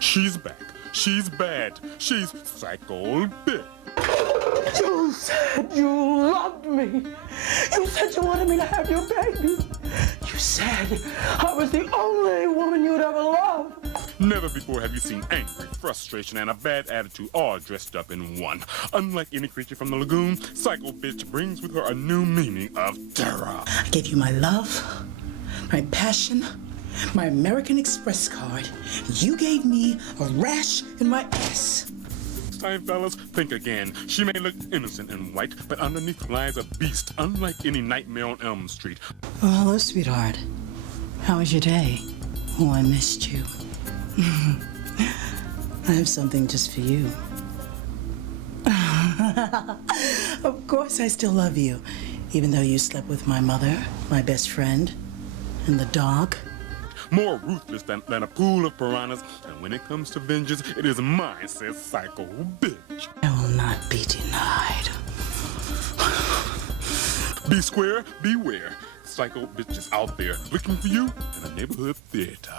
She's back. She's bad. She's Psycho Bitch. You said you loved me. You said you wanted me to have your baby. You said I was the only woman you'd ever love. Never before have you seen anger, frustration, and a bad attitude all dressed up in one. Unlike any creature from the lagoon, Psycho Bitch brings with her a new meaning of terror. I gave you my love, my passion, my American Express card. You gave me a rash in my ass. Time, fellas, think again. She may look innocent and white, but underneath lies a beast unlike any nightmare on Elm Street. Oh, hello, sweetheart. How was your day? Oh, I missed you. I have something just for you. Of course I still love you, even though you slept with my mother, my best friend, and the dog. More ruthless than a pool of piranhas, and when it comes to vengeance, it is mine, says Psycho Bitch. I will not be denied. Be square, beware. Psycho Bitch is out there looking for you in a neighborhood theater.